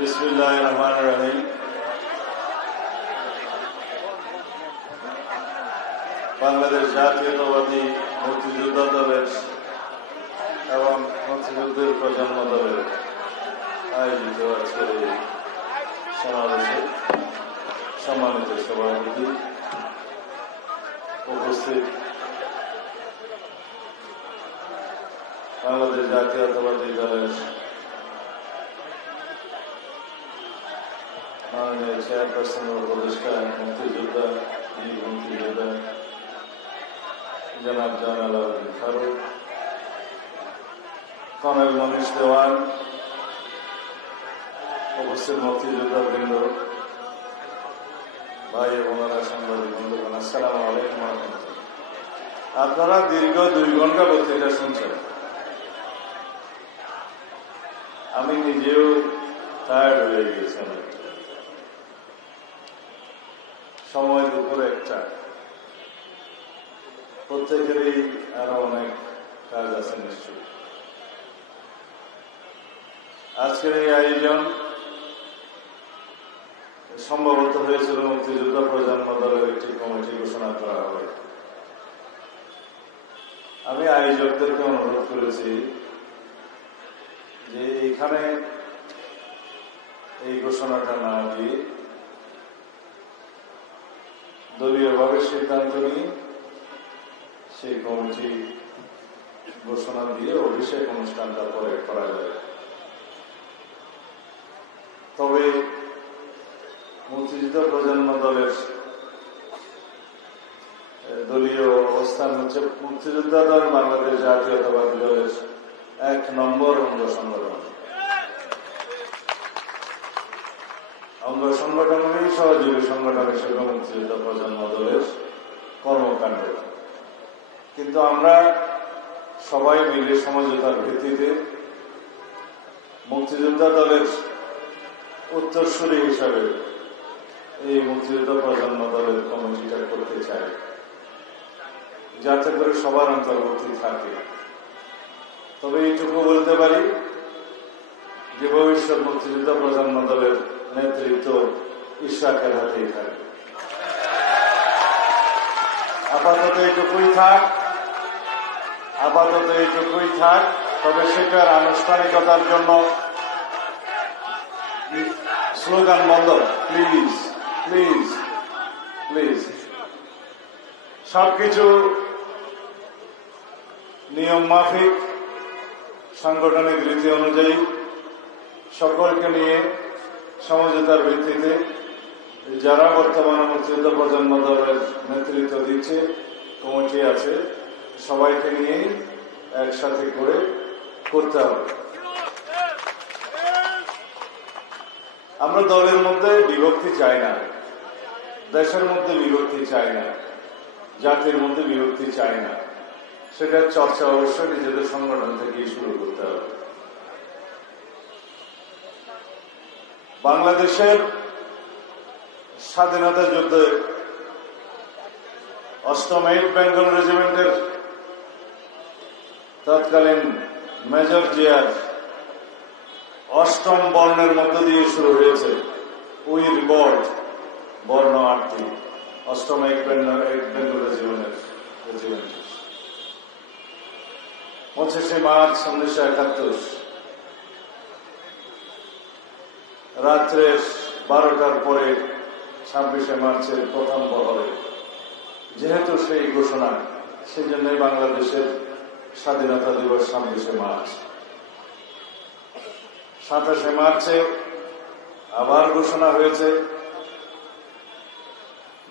বিসমিল্লাহির রহমানির রহিম। বাংলাদেশ জাতীয়তাবাদী মুক্তিযোদ্ধা দলের এবং মুক্তিযুদ্ধের প্রজন্ম দলের আয়োজিত আজকের এই সমাবেশে সম্মানিত সভাপতি, উপস্থিত বাংলাদেশ জাতীয়তাবাদী দলের মাননীয় চেয়ারপারসন ও উপদেষ্টা মুক্তিযোদ্ধা, বীর মুক্তিযোদ্ধা জনাব জালাল আলম ফারুক, কর্নেল মনীষ দেওয়ান, উপস্থিত মুক্তিযোদ্ধা বৃন্দ, ভাই বোনেরা, সাংবাদিক বন্ধুগণ, আসসালামু আলাইকুম। আপনারা দীর্ঘ 2 ঘন্টা বক্তৃতা শুনছেন। আমি নিজেও টায়ার্ড হয়ে গিয়েছিলাম। সময় দুপুর 1টা, প্রত্যেকেরই আরো অনেক কাজ আছে নিশ্চয়ই। আজকের এই আয়োজন সম্ভবত হয়েছিল মুক্তিযোদ্ধা প্রজন্ম দলের একটি কমিটি ঘোষণা করা হবে। আমি আয়োজকদেরকে অনুরোধ করেছি যে এখানে এই ঘোষণাটা না দিয়ে দলীয়ভাবে সিদ্ধান্ত নিয়ে সেই কমিটি ঘোষণা দিয়ে অভিষেক অনুষ্ঠানটা পরে করা যাবে। তবে মুক্তিযুদ্ধ প্রজন্ম দলের দলীয় অবস্থান হচ্ছে, মুক্তিযোদ্ধা দল বাংলাদেশ জাতীয়তাবাদী দলের 1 নম্বর অঙ্গ সংগঠন। অঙ্গ সংগঠনেরই সহযোগী সংগঠন হিসেবে মুক্তিযোদ্ধা প্রজন্ম দলের কর্মকাণ্ড। কিন্তু আমরা সবাই মিলে সমঝোতার ভিত্তিতে মুক্তিযোদ্ধা দলের উত্তরসূরি হিসাবে এই মুক্তিযোদ্ধা প্রজন্ম দলের কমিটিটা করতে চাই, যাতে করে সবার অন্তর্ভুক্তি থাকে। তবে এইটুকু বলতে পারি যে ভবিষ্যৎ মুক্তিযোদ্ধা প্রজন্ম দলের নেতৃত্ব ইশরাকের হাতেই থাকবে। আপাতত এইটুকুই থাক। তবে সেটার আনুষ্ঠানিকতার জন্য স্লোগান বন্ধ, প্লিজ প্লিজ প্লিজ। সবকিছু নিয়ম মাফিক, সাংগঠনিক রীতি অনুযায়ী সকলকে নিয়ে সমঝোতার ভিত্তিতে যারা বর্তমানে মুক্তিযোদ্ধা প্রজন্ম দলের নেতৃত্ব দিচ্ছে, কমিটি আছে, সবাইকে নিয়ে একসাথে করে করতে হবে। আমরা দলের মধ্যে বিভক্তি চাই না, দেশের মধ্যে বিভক্তি চাই না, জাতির মধ্যে বিভক্তি চাই না। সেটার চর্চা অবশ্যই নিজেদের সংগঠন থেকেই শুরু করতে হবে। বাংলাদেশের স্বাধীনতা যুদ্ধে 8ম 8 বেঙ্গল রেজিমেন্টের তৎকালীন মেজর জিয়ার 8ম বর্ণের মধ্য দিয়ে শুরু হয়েছে উই রিভল্ট, বর্ণ 8টি, 8ম 8 বেঙ্গল রেজিমেন্ট। 25শে মার্চ 1971 রাত্রে 12টার পরে 26শে মার্চের প্রথম বহরে, যেহেতু সেই ঘোষণা, সেই জন্যই বাংলাদেশের স্বাধীনতা দিবস 26শে মার্চ। 27শে মার্চে আবার ঘোষণা হয়েছে,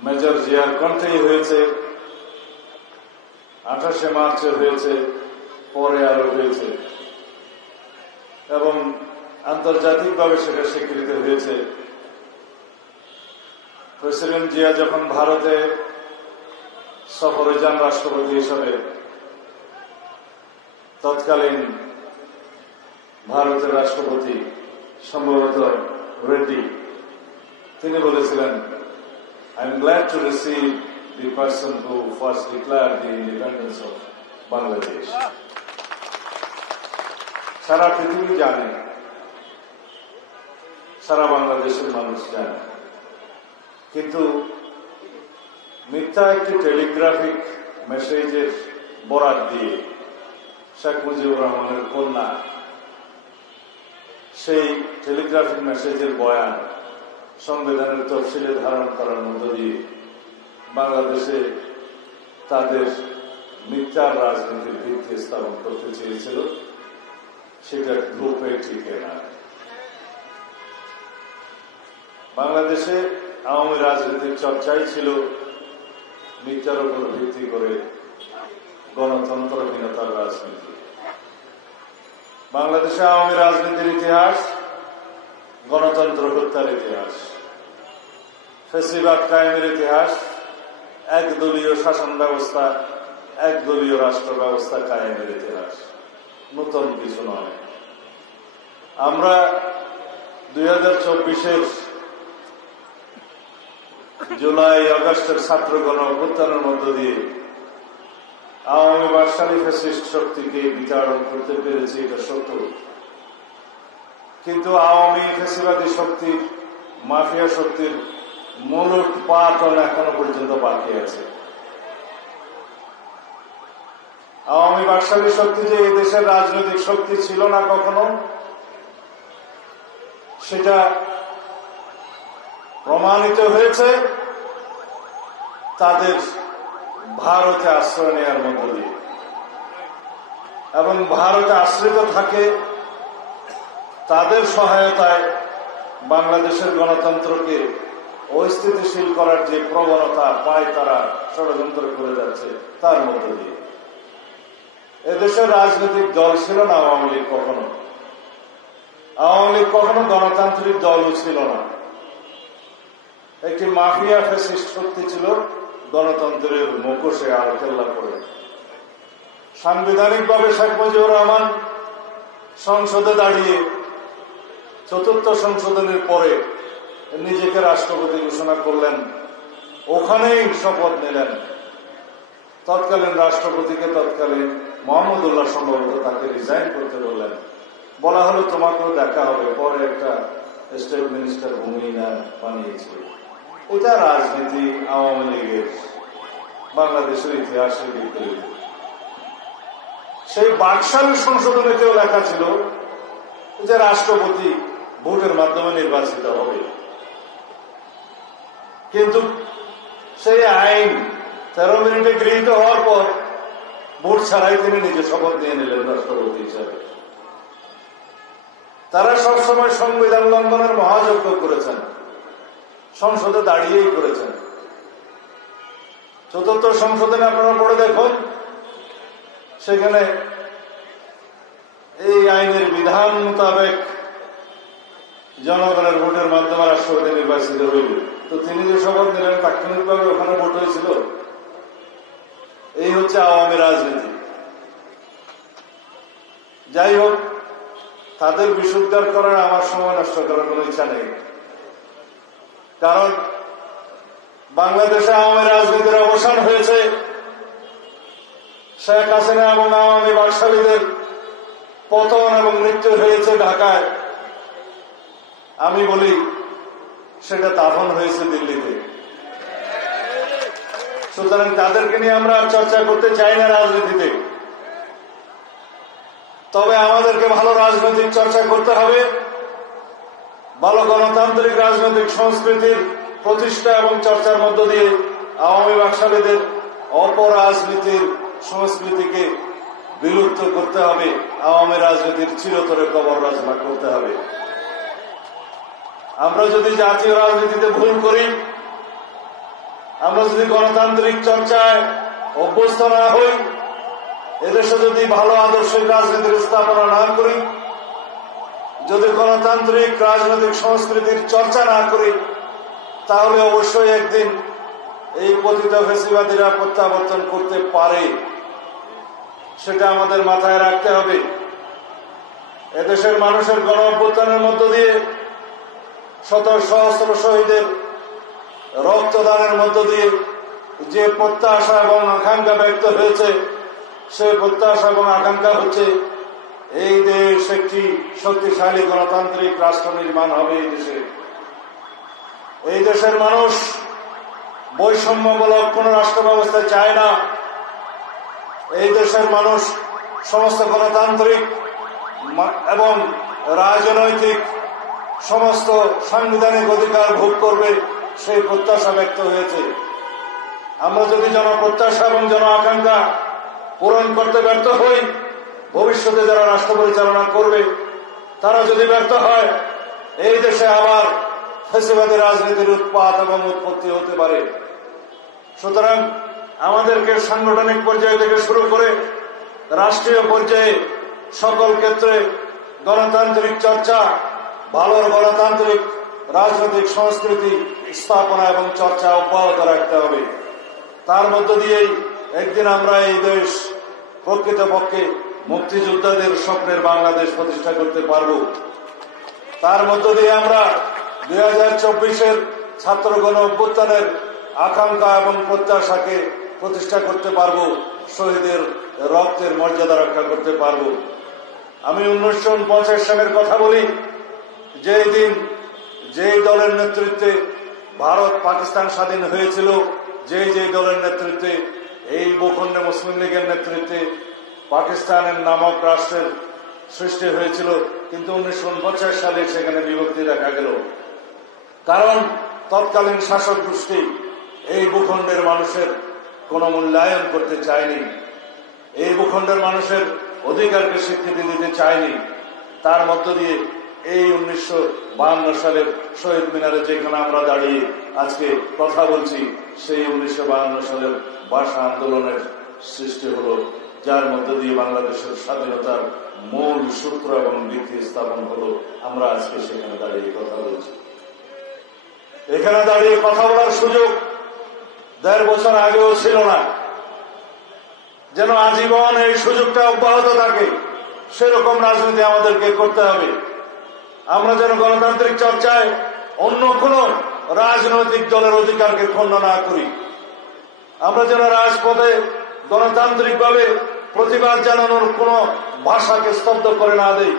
মেজর জিয়ার কণ্ঠেই হয়েছে। 28শে মার্চে হয়েছে, পরে আরো হয়েছে, এবং আন্তর্জাতিকভাবে সেটা স্বীকৃত হয়েছে। প্রেসিডেন্ট জিয়া যখন ভারতে সফরে যান রাষ্ট্রপতি হিসাবে, তৎকালীন ভারতের রাষ্ট্রপতি সম্ভবত রেড্ডি, তিনি বলেছিলেন, I am glad to receive the person who first declared the independence of Bangladesh. সারা পৃথিবী জানে সারা বাংলাদেশের মানুষ জানে। কিন্তু মিথ্যা একটি টেলিগ্রাফিক মেসেজের বরাত দিয়ে শেখ মুজিবুর রহমানের কন্যা সেই টেলিগ্রাফিক মেসেজের বয়ান সংবিধানের তফসিলে ধারণ করার মধ্য দিয়ে বাংলাদেশে তাদের মিথ্যার রাজনীতির ভিত্তি স্থাপন করতে চেয়েছিল, সেটা গ্রুপে টিকে না। বাংলাদেশে আওয়ামী রাজনীতির চর্চাই ছিল মিথ্যার উপর ভিত্তি করে গণতন্ত্রহীনতার রাজনীতি। বাংলাদেশে আওয়ামী রাজনীতির ইতিহাস গণতন্ত্র হত্যার ইতিহাস, ফ্যাসিবাদ কায়েমের ইতিহাস, একদলীয় শাসন ব্যবস্থা, একদলীয় রাষ্ট্র ব্যবস্থা কায়েমের ইতিহাস, নতুন কিছু নয়। আমরা 2024-এর জুলাই আগস্টের ছাত্র গণ অভ্যুত্থানের মধ্য দিয়ে আওয়ামী বাকশালী ফ্যাসিস্ট শক্তিকে বিতাড়ন করতে পেরেছি, এটা সত্য। কিন্তু আওয়ামী ফ্যাসিবাদী শক্তির, মাফিয়া শক্তির মূল উৎপাটন এখনো পর্যন্ত বাকি আছে। আওয়ামী বাকশালী শক্তি যে এই দেশের রাজনৈতিক শক্তি ছিল না কখনো, সেটা প্রমাণিত হয়েছে তাদের ভারতে আশ্রয় নেওয়ার মধ্য দিয়ে, এবং ভারতে আশ্রিত থাকে তাদের সহায়তায় বাংলাদেশের গণতন্ত্রকে অস্থিতিশীল করার যে প্রবণতা পায় তারা ষড়যন্ত্র করে যাচ্ছে তার মধ্য দিয়ে। এদেশের রাজনৈতিক দল ছিল না আওয়ামী লীগ, কখনো আওয়ামী লীগ কখনো গণতান্ত্রিক দলও ছিল না। একটি মাফিয়া ফ্যাসিস্ট শক্তি ছিল গণতন্ত্রের মুখোশে আলকেল্লা করে। সাংবিধানিকভাবে শেখ মুজিবুর রহমান সংসদে দাঁড়িয়ে চতুর্থ সংশোধনের পরে নিজেকে রাষ্ট্রপতি ঘোষণা করলেন, ওখানেই শপথ নিলেন। তৎকালীন রাষ্ট্রপতিকে, তৎকালীন মোহাম্মদুল্লাহ সম্ভবত তাকে রিজাইন করতে বললেন। বলা হলো তোমাকেও দেখা হবে, পরে একটা স্টেট মিনিস্টার ভূমিকা বানিয়েছিল। এটা রাজনীতি আওয়ামী লীগের বাংলাদেশের ইতিহাসের বিপরীত। সেই বাকশালী সংশোধনীতেও লেখা ছিল যে রাষ্ট্রপতি ভোটের মাধ্যমে নির্বাচিত হবে, কিন্তু সেই আইন 13 মিনিটে গৃহীত হওয়ার পর ভোট ছাড়াই তিনি নিজে শপথ নিয়ে নিলেন রাষ্ট্রপতি হিসাবে। তারা সবসময় সংবিধান লঙ্ঘনের মহাযজ্ঞ করেছেন, সংসদে দাঁড়িয়েই করেছেন। চতুর্থ সংশোধনে আপনারা পড়ে দেখুন, সেখানে এই আইনের বিধান মোতাবেক জনগণের ভোটের মাধ্যমে রাষ্ট্রপতি নির্বাচিত হইবে। তো তিনি যে শপথ নিলেন তাৎক্ষণিকভাবে ওখানে ভোট হয়েছিল। এই হচ্ছে আওয়ামী রাজনীতি। যাই হোক, তাদের বিশুদ্ধার করার আমার সময় নষ্ট করার কোন ইচ্ছা নেই, কারণ বাংলাদেশে আওয়ামী রাজনীতির অবসান হয়েছে। শেখ হাসিনা এবং আওয়ামী বাকশালীদের পতন এবং মৃত্যু হয়েছে ঢাকায়। আমি বলি সেটা দাফন হয়েছে দিল্লিতে। সুতরাং তাদেরকে নিয়ে আমরা চর্চা করতে চাই না রাজনীতিতে। তবে আমাদেরকে ভালো রাজনৈতিক চর্চা করতে হবে, ভালো গণতান্ত্রিক রাজনৈতিক সংস্কৃতির প্রতিষ্ঠা এবং চর্চার মধ্য দিয়ে আওয়ামী বাকশালীদের অপরাজনীতির সংস্কৃতিকে বিলুপ্ত করতে হবে। আওয়ামী রাজনীতির চিরতরে কবর রচনা করতে হবে। আমরা যদি জাতীয় রাজনীতিতে ভুল করি, আমরা যদি গণতান্ত্রিক চর্চায় অভ্যস্ত না হই, এদেশে যদি ভালো আদর্শিক রাজনীতির স্থাপনা না করি, যদি গণতান্ত্রিক রাজনৈতিক সংস্কৃতির চর্চা না করি, তাহলে অবশ্যই একদিন এই পতিত ফ্যাসিবাদীরা প্রত্যাবর্তন করতে পারে। সেটা আমাদের মাথায় রাখতে হবে। এদেশের মানুষের গণ অভ্যুত্থানের মধ্য দিয়ে শত সহস্র শহীদের রক্তদানের মধ্য দিয়ে যে প্রত্যাশা এবং আকাঙ্ক্ষা ব্যক্ত হয়েছে, সেই প্রত্যাশা এবং আকাঙ্ক্ষা হচ্ছে এই দেশ একটি শক্তিশালী গণতান্ত্রিক রাষ্ট্র নির্মাণ হবে। এই দেশের মানুষ বৈষম্যমূলক কোন রাষ্ট্র ব্যবস্থা চায় না। এই দেশের মানুষ সমস্ত গণতান্ত্রিক এবং রাজনৈতিক সমস্ত সাংবিধানিক অধিকার ভোগ করবে, সেই প্রত্যাশা ব্যক্ত হয়েছে। আমরা যদি জনপ্রত্যাশা এবং জন আকাঙ্ক্ষা পূরণ করতে ব্যর্থ হই, ভবিষ্যতে যারা রাষ্ট্র পরিচালনা করবে তারা যদি ব্যর্থ হয়, এই দেশে আবার ফ্যাসিবাদী রাজনীতির উৎপাত এবং উৎপত্তি হতে পারে। সুতরাং আমাদেরকে সাংগঠনিক পর্যায় থেকে শুরু করে রাষ্ট্রীয় পর্যায়ে সকল ক্ষেত্রে গণতান্ত্রিক চর্চা, ভালো গণতান্ত্রিক রাজনৈতিক সংস্কৃতি স্থাপনা এবং চর্চা অব্যাহত রাখতে হবে। তার মধ্য দিয়েই একদিন আমরা এই দেশ প্রকৃতপক্ষে মুক্তিযোদ্ধাদের স্বপ্নের বাংলাদেশ প্রতিষ্ঠা করতে পারব। তার মধ্য দিয়ে আমরা 2024-এর ছাত্র গণ অভ্যুত্থানের আকাঙ্ক্ষা এবং প্রত্যাশাকে প্রতিষ্ঠা করতে পারব, শহীদের রক্তের মর্যাদা রক্ষা করতে পারব। আমি 1949 সালের কথা বলি, যেই দিন যেই দলের নেতৃত্বে ভারত পাকিস্তান স্বাধীন হয়েছিল, যেই দলের নেতৃত্বে এই ভূখণ্ডে মুসলিম লীগের নেতৃত্বে পাকিস্তানের নামক রাষ্ট্রের সৃষ্টি হয়েছিল, কিন্তু 1949 সালে সেখানে বিভক্তি দেখা গেল। কারণ তৎকালীন শাসক গোষ্ঠী এই ভূখণ্ডের মানুষের কোনো মূল্যায়ন করতে চায়নি, এই ভূখণ্ডের মানুষের অধিকারকে স্বীকৃতি দিতে চায়নি। তার মধ্য দিয়ে এই 1952 সালের শহীদ মিনারে যেখানে আমরা দাঁড়িয়ে আজকে কথা বলছি, সেই 1952 সালের ভাষা আন্দোলনের সৃষ্টি হলো, যার মধ্য দিয়ে বাংলাদেশের স্বাধীনতার মূল সূত্র এবং ভিত্তি স্থাপন হলো। আমরা আজকে সেখানে দাঁড়িয়ে কথা বলছি। এখানে দাঁড়িয়ে কথা বলার সুযোগ 1.5 বছর আগেও ছিল না। যেন আজীবন এই সুযোগটা অব্যাহত থাকে, সেরকম রাজনীতি আমাদেরকে করতে হবে। আমরা যেন গণতান্ত্রিক চর্চায় অন্য কোন রাজনৈতিক দলের অধিকারকে খণ্ড না করি। আমরা যেন রাজপথে গণতান্ত্রিকভাবে প্রতিবাদ জানানোর কোন ভাষাকে স্তব্ধ করে না দেই।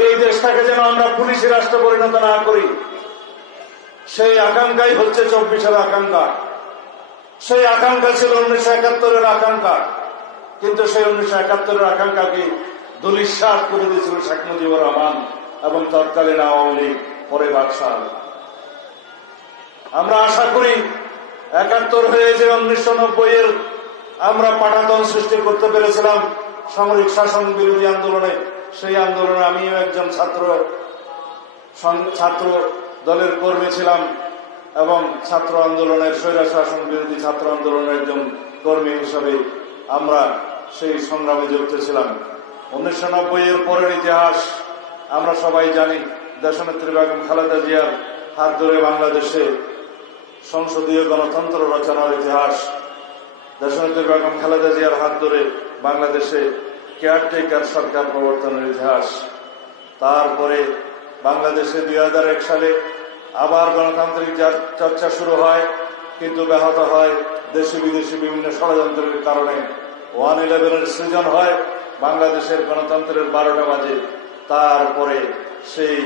এই দেশটাকে যেন আমরা পুলিশি রাষ্ট্র পরিণত না করি। সেই আকাঙ্ক্ষাই হচ্ছে 24-এর আকাঙ্ক্ষা। সেই আকাঙ্ক্ষা ছিল 1971-এর আকাঙ্ক্ষা, কিন্তু সেই 1971-এর আকাঙ্ক্ষাকে ধূলিসাৎ করে দিয়েছিল শেখ মুজিবুর রহমান এবং তৎকালীন আওয়ামী লীগ, পরে বাকশাল। আমরা আশা করি 71 হয়ে যে 1990-এর আমরা পাটাতন সৃষ্টি করতে পেরেছিলাম সামরিক শাসন বিরোধী আন্দোলনে, সেই আন্দোলনে আমিও একজন ছাত্র দলের কর্মী ছিলাম এবং ছাত্র আন্দোলনের স্বৈর শাসন বিরোধী ছাত্র আন্দোলনের একজন কর্মী হিসাবে আমরা সেই সংগ্রামে যুক্ত ছিলাম। 1990-এর পরের ইতিহাস আমরা সবাই জানি। দেশনেত্রী বেগম খালেদা জিয়ার হাত ধরে বাংলাদেশে সংসদীয় গণতন্ত্র রচনার ইতিহাস। দেশনেত্রী বেগম খালেদা জিয়ার হাত ধরে বাংলাদেশে কেয়ারটেকার সরকার প্রবর্তনের ইতিহাস। তারপরে বাংলাদেশে 2001 সালে আবার গণতান্ত্রিক চর্চা শুরু হয়, কিন্তু ব্যাহত হয় দেশি বিদেশি বিভিন্ন ষড়যন্ত্রের কারণে। 1/11-এর সৃজন হয়, বাংলাদেশের গণতন্ত্রের 12টা বাজে। তারপরে সেই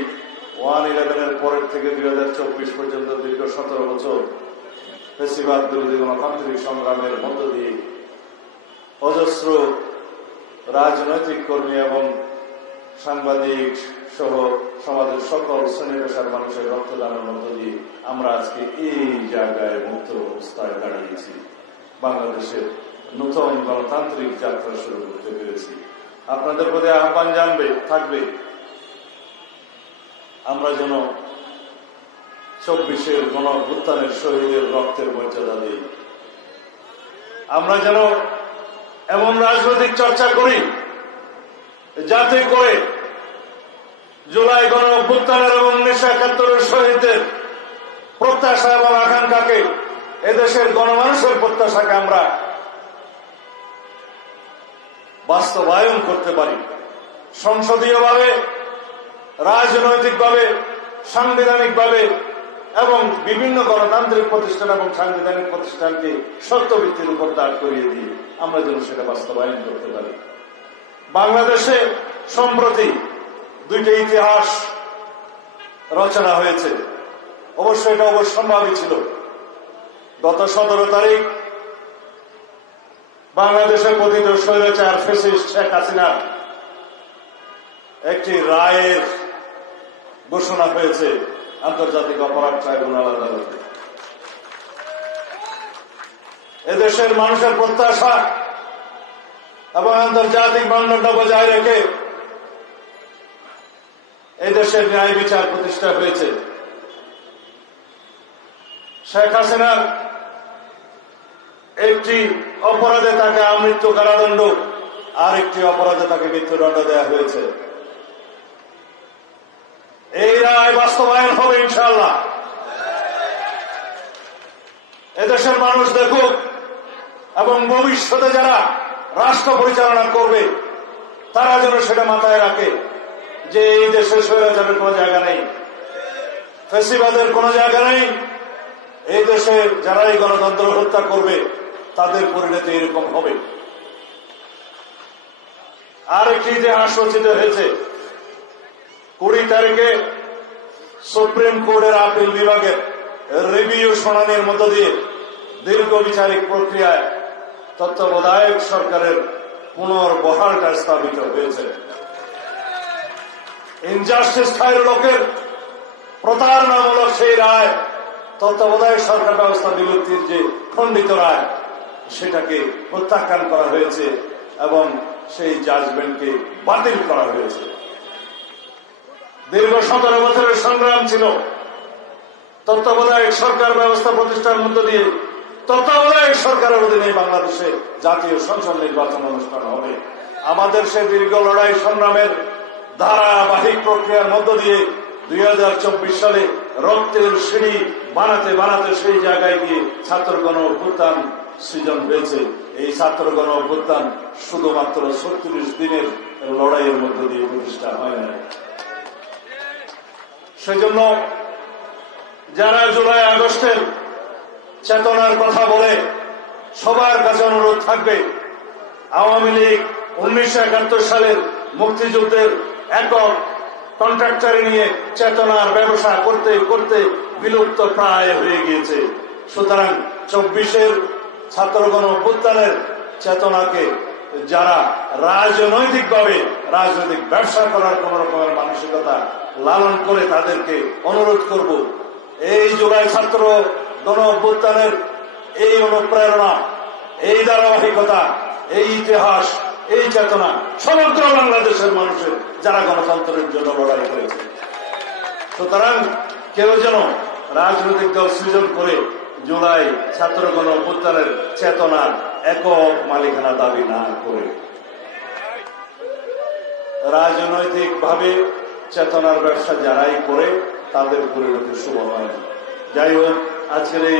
1/11-এর পরের থেকে 2024 পর্যন্ত দীর্ঘ 17 বছর ফ্যাসিবাদ বিরোধী গণতান্ত্রিক সংগ্রামের মধ্য দিয়ে অজস্র রাজনৈতিক কর্মী এবং সাংবাদিক সহ সমাজের সকল শ্রেণী পেশার মানুষের রক্তদানের মধ্য দিয়ে আমরা আজকে এই জায়গায় মুক্ত অবস্থায় দাঁড়িয়েছি। বাংলাদেশের নতুন গণতান্ত্রিক যাত্রা শুরু করতে পেরেছি। আপনাদের প্রতি আহ্বান থাকবে, আমরা যেন 24-এর গণ অভ্যুত্থানের শহীদের রক্তের মর্যাদা দিই। আমরা যেন এমন রাজনৈতিক চর্চা করি যাতে করে জুলাই গণ অভ্যুত্থানের এবং 1971-এর শহীদদের প্রত্যাশা এবং আকাঙ্ক্ষাকে, এদেশের গণমানুষের প্রত্যাশাকে আমরা বাস্তবায়ন করতে পারি। সংসদীয়ভাবে, রাজনৈতিকভাবে, সাংবিধানিকভাবে এবং বিভিন্ন গণতান্ত্রিক প্রতিষ্ঠান এবং সাংবিধানিক প্রতিষ্ঠানকে সত্য ভিত্তির উপর দাঁড় করিয়ে দিয়ে আমরা যেন সেটা বাস্তবায়ন করতে পারি। বাংলাদেশে সম্প্রতি দুইটা ইতিহাস রচনা হয়েছে। অবশ্যই এটা অবশ্যম্ভাবী ছিল। গত 17 তারিখ বাংলাদেশের পতিত স্বৈরাচার ফ্যাসিস্ট শেখ হাসিনা একটি রায়ের ঘোষণা হয়েছে আন্তর্জাতিক অপরাধ ট্রাইব্যুনাল আদালতে। এদেশের মানুষের প্রত্যাশা এবং আন্তর্জাতিক মানদণ্ড বজায় রেখে এদেশের ন্যায় বিচার প্রতিষ্ঠা হয়েছে। শেখ হাসিনার একটি অপরাধে তাকে আমৃত্যু কারাদণ্ড, আর একটি অপরাধে তাকে মৃত্যুদণ্ড দেওয়া হয়েছে। এই রায় বাস্তবায়ন হবে ইনশাআল্লাহ। এদেশের মানুষ দেখুক এবং ভবিষ্যতে যারা রাষ্ট্র পরিচালনা করবে তারা যেন সেটা মাথায় রাখে যে এই দেশে স্বৈরাচারের কোনো জায়গা নেই, ফ্যাসিবাদের কোনো জায়গা নেই। এই দেশে যারা এই গণতন্ত্র হত্যা করবে তাদের পরিণতি এরকম হবে। আর একটি ইতিহাস রচিত হয়েছে। 20 তারিখে সুপ্রিম কোর্টের আপিল বিভাগের রিভিউ শুনানির মধ্য দিয়ে দীর্ঘ বিচারিক প্রক্রিয়ায় তত্ত্বাবধায়ক সরকারের পুনর্বহালটা স্থাপিত হয়েছে। ইনজাস্টিস খায়ের লোকের প্রতারণামূলক সেই রায়, তত্ত্বাবধায়ক সরকার ব্যবস্থা বিলুপ্তির যে খণ্ডিত রায়, সেটাকে প্রত্যাখ্যান করা হয়েছে এবং সেই জাজমেন্টকে বাতিল করা হয়েছে। দীর্ঘ 17 বছরের সংগ্রাম ছিল তত্ত্বাবধায়ক সরকার ব্যবস্থা প্রতিষ্ঠার মধ্য দিয়ে তত্ত্বাবধায়ক সরকারের অধীনে বাংলাদেশে জাতীয় সংসদ নির্বাচন অনুষ্ঠান হবে। আমাদের সেই দীর্ঘ লড়াই সংগ্রামের ধারাবাহিক প্রক্রিয়ার মধ্য দিয়ে 2024 সালে রক্তের সিঁড়ি বানাতে বানাতে সেই জায়গায় গিয়ে ছাত্র গণ অভ্যুত্থান সৃজন হয়েছে। এই ছাত্র গণ অভ্যুত্থান শুধুমাত্র 36 দিনের লড়াইয়ের মধ্য দিয়ে প্রতিষ্ঠা হয় না। সেজন্য যারা জুলাই আগস্টের চেতনার কথা বলে সবার কাছে অনুরোধ থাকবে, আওয়ামী লীগ 1971 সালের মুক্তিযুদ্ধের একক কন্ট্রাক্টরে নিয়ে চেতনার ব্যবসা করতে করতে বিলুপ্ত প্রায় হয়ে গিয়েছে। সুতরাং 24-এর ছাত্রগণ অভ্যুত্থানের চেতনাকে যারা রাজনৈতিকভাবে রাজনৈতিক ব্যবসা করার কোন রকমের মানসিকতা লালন করে তাদেরকে অনুরোধ করব, এই জুলাই ছাত্র গণ অভ্যুত্থানের এই অনুপ্রেরণা, এই ধারাবাহিকতা, এই ইতিহাস, এই চেতনা সমগ্র বাংলাদেশের মানুষের যারা গণতন্ত্রের জন্য লড়াই করেছে। সুতরাং কেউ যেন রাজনৈতিক দল সৃজন করে জুলাই ছাত্র গণ অভ্যুত্থানের চেতনার একক মালিকানা দাবি না করে রাজনৈতিক ভাবে চেতনার ব্যবসা যারাই করে তাদের পরিণতি শুভ হয়। যাই হোক, আজকের এই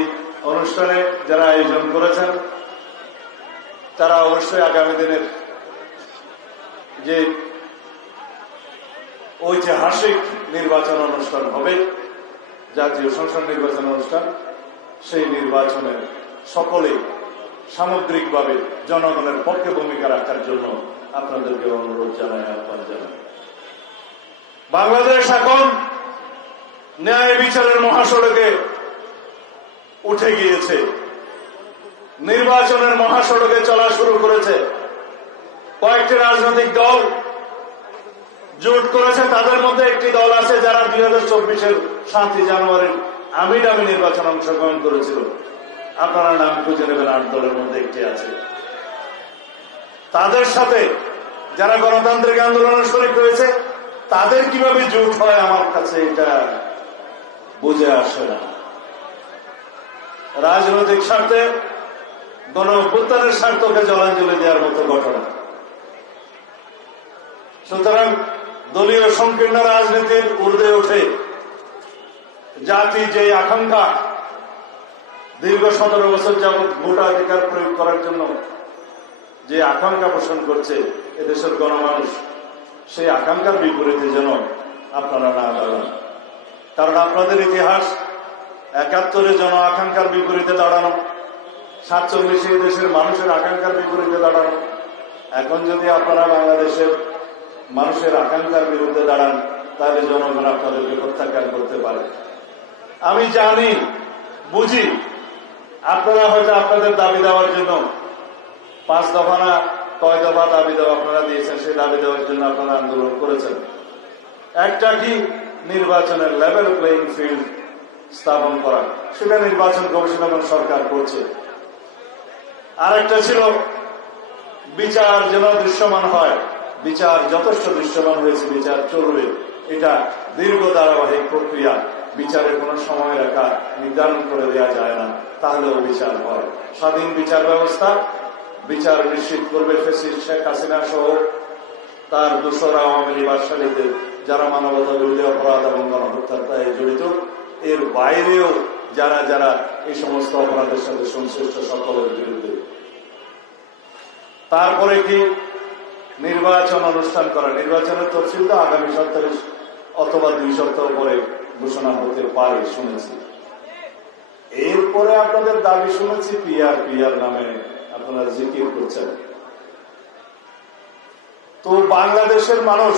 অনুষ্ঠানে যারা আয়োজন করেছেন তারা অবশ্যই আগামী দিনের যে ঐতিহাসিক নির্বাচন অনুষ্ঠান হবে, জাতীয় সংসদ নির্বাচন অনুষ্ঠান, সেই নির্বাচনে সকলে সামগ্রিকভাবে জনগণের পক্ষে ভূমিকা রাখার জন্য আপনাদেরকে অনুরোধ জানাই, আহ্বান জানাই। বাংলাদেশ এখন ন্যায় বিচারের মহাসড়কে উঠে গিয়েছে, নির্বাচনের মহাসড়কে চলা শুরু করেছে। কয়েকটি রাজনৈতিক দল জোট করেছে, তাদের মধ্যে একটি দল আছে যারা 2024-এর 7 জানুয়ারির আমির নির্বাচন অংশগ্রহণ করেছিল। আপনারা নাম খুঁজে নেবেন, 8 দলের মধ্যে একটি আছে। তাদের সাথে যারা গণতান্ত্রিক আন্দোলনের শরীক হয়েছে তাদের কিভাবে জোট হয় আমার কাছে এটা বুঝে আসে না। রাজনৈতিক স্বার্থে গণ অভ্যুত্থানের স্বার্থকে জলাঞ্জলি দেওয়ার মতো ঘটনা। সুতরাং দলীয় সংকীর্ণ রাজনীতির ঊর্ধ্বে উঠে জাতি যে আকাঙ্ক্ষা দীর্ঘ 17 বছর যাবৎ ভোটাধিকার প্রয়োগ করার জন্য যে আকাঙ্ক্ষা পোষণ করছে এদেশের গণমানুষ, সেই আকাঙ্ক্ষার বিপরীতে যেন আপনারা না দাঁড়ান। কারণ আপনাদের ইতিহাস 71-এ জন আকাঙ্ক্ষার বিপরীতে দাঁড়ানো, 47-এ দেশের মানুষের আকাঙ্ক্ষার বিপরীতে দাঁড়ানো, এখন যদি আপনারা বাংলাদেশের মানুষের আকাঙ্ক্ষার বিরুদ্ধে দাঁড়ান, তাহলে জনগণ আপনাদেরকে প্রত্যাখ্যান করতে পারে। আমি জানি, বুঝি, আপনারা হয়তো আপনাদের দাবি দেওয়ার জন্য 5 দফা না কয় দফা দাবি দেওয়া আপনারা দিয়েছেন, সেই দাবি দেওয়ার জন্য আপনারা আন্দোলন করেছেন। একটা কি নির্বাচনের লেভেল প্লেইং ফিল্ড স্থাপন করা, সেটা নির্বাচন কমিশন এবং সরকার করছে। আর একটা ছিল বিচার যেন দৃশ্যমান হয়, বিচার যথেষ্ট দৃশ্যমান হয়েছে, বিচার চলবে, এটা দীর্ঘ ধারাবাহিক প্রক্রিয়া, বিচারের কোন সময় রেখা নির্ধারণ করে দেওয়া যায় না, তাহলেও বিচার হয়। স্বাধীন বিচার ব্যবস্থা বিচার নিশ্চিত করবে ফ্যাসিস্ট শেখ হাসিনা সহ তার দোসরা আওয়ামী লীগ বাদশালীদের যারা মানবতা বিরোধী অপরাধ এবং গণহত্যায় জড়িত, এর বাইরেও যারা যারা এই সমস্ত অপরাধের সাথে সংশ্লিষ্ট সকলের বিরুদ্ধে। তারপরে কি নির্বাচন অনুষ্ঠান করা, নির্বাচনের তফসিল তো আগামী 47 অথবা 2 সপ্তাহ পরে ঘোষণা হতে পারে শুনেছি। এরপরে আপনাদের দাবি শুনেছি পিআর নামে আপনারা জিকির করছেন। তো বাংলাদেশের মানুষ,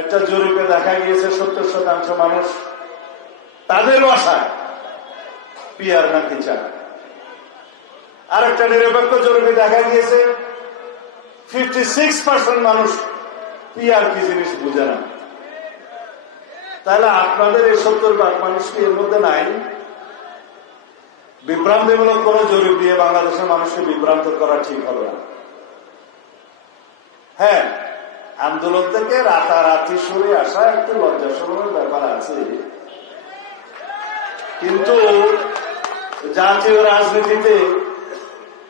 একটা জরিপে দেখা গিয়েছে 70% মানুষ তাদের ভাষায় পিআর নাকি চায়। আর একটা নিরপেক্ষ জরিপে দেখা গিয়েছে 56% মানুষ পিআর কি জিনিস বুঝে না। তাহলে আপনাদের এই 70% মানুষ কি এর মধ্যে নাই? বিভ্রান্তিমূলক কোন জরিপ দিয়ে বাংলাদেশের মানুষকে বিভ্রান্ত করা ঠিক হবে না। হ্যাঁ, আন্দোলন থেকে রাতারাতি সরে আসা একটু লজ্জাশরমের ব্যাপার আছে, কিন্তু জাতীয় রাজনীতিতে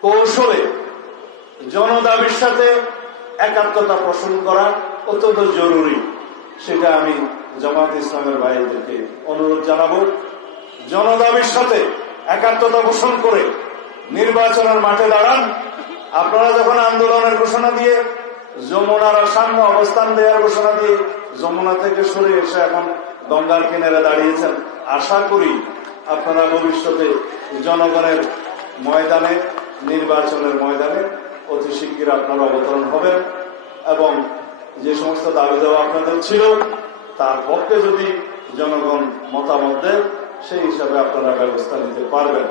কৌশলে জনদাবির সাথে একাত্মতা পোষণ করা অত্যন্ত জরুরি। সেটা আমি জামাত ইসলামের ভাইদেরকে অনুরোধ জানাবো, জনদাবির সাথে একাত্মতা পোষণ করে নির্বাচনের মাঠে দাঁড়ান। আপনারা যখন আন্দোলনের ঘোষণা দিয়ে যমুনার সামনে অবস্থান দেওয়ার ঘোষণা দিয়ে যমুনা থেকে সরে এসে এখন গঙ্গার কিনারে দাঁড়িয়েছেন, আশা করি আপনারা ভবিষ্যতে জনগণের ময়দানে, নির্বাচনের ময়দানে অতি শীঘ্র আপনারা অবতরণ হবেন এবং যে সমস্ত দাবি দেওয়া আপনাদের ছিল তার পক্ষে যদি জনগণ মতামত দেয়, সেই হিসাবে আপনারা ব্যবস্থা নিতে পারবেন।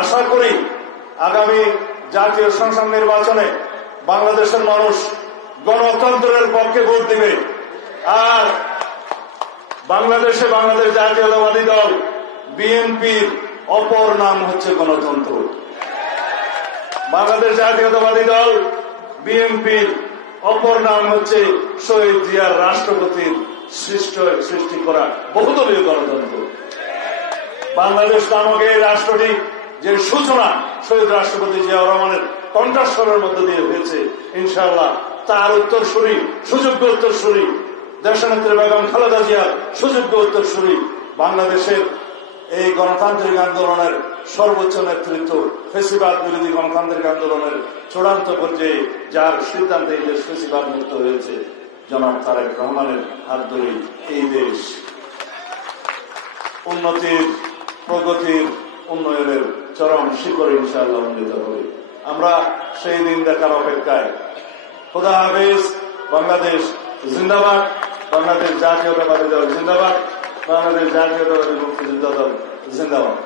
আশা করি আগামী জাতীয় সংসদ নির্বাচনে বাংলাদেশের মানুষ গণতন্ত্রের পক্ষে ভোট দিবে। আর বাংলাদেশ জাতীয়তাবাদী দল বিএনপির অপর নাম হচ্ছে গণতন্ত্র। বাংলাদেশ জাতীয়তাবাদী দল বিএনপির অপর নাম হচ্ছে শহীদ জিয়ার রাষ্ট্রপতির সৃষ্টি করা বহুদলীয় গণতন্ত্র। বাংলাদেশ নামক এই রাষ্ট্রটি যে সূচনা শহীদ রাষ্ট্রপতি জিয়াউর রহমানের কণ্ঠস্বরের মধ্যে দিয়ে হয়েছে, ইনশাআল্লাহ তার উত্তরসূরি, সুযোগ্য উত্তরসূরি দেশনেত্রী বেগম খালেদা জিয়ার সুযোগ্য উত্তরসূরি, বাংলাদেশের এই গণতান্ত্রিক আন্দোলনের সর্বোচ্চ নেতৃত্ব, ফেসিবাদ বিরোধী গণতান্ত্রিক আন্দোলনের চূড়ান্ত পর্যায়ে যার সিদ্ধান্তে এই দেশ ফেসিবাদ মুক্ত হয়েছে, জনাব তারেক রহমানের হাত ধরে এই দেশ উন্নতির, প্রগতির, উন্নয়নের চরম শিখরে ইনশাআল্লাহ উন্নীত হবে। আমরা সেই দিন দেখার অপেক্ষায়। খোদা হাফেজ। বাংলাদেশ জিন্দাবাদ। বাংলাদেশ জাতীয়তাবাদী দল জিন্দাবাদ। বাংলাদেশ জাতীয়তাবাদী মুক্তিযোদ্ধা দল জিন্দাবাদ।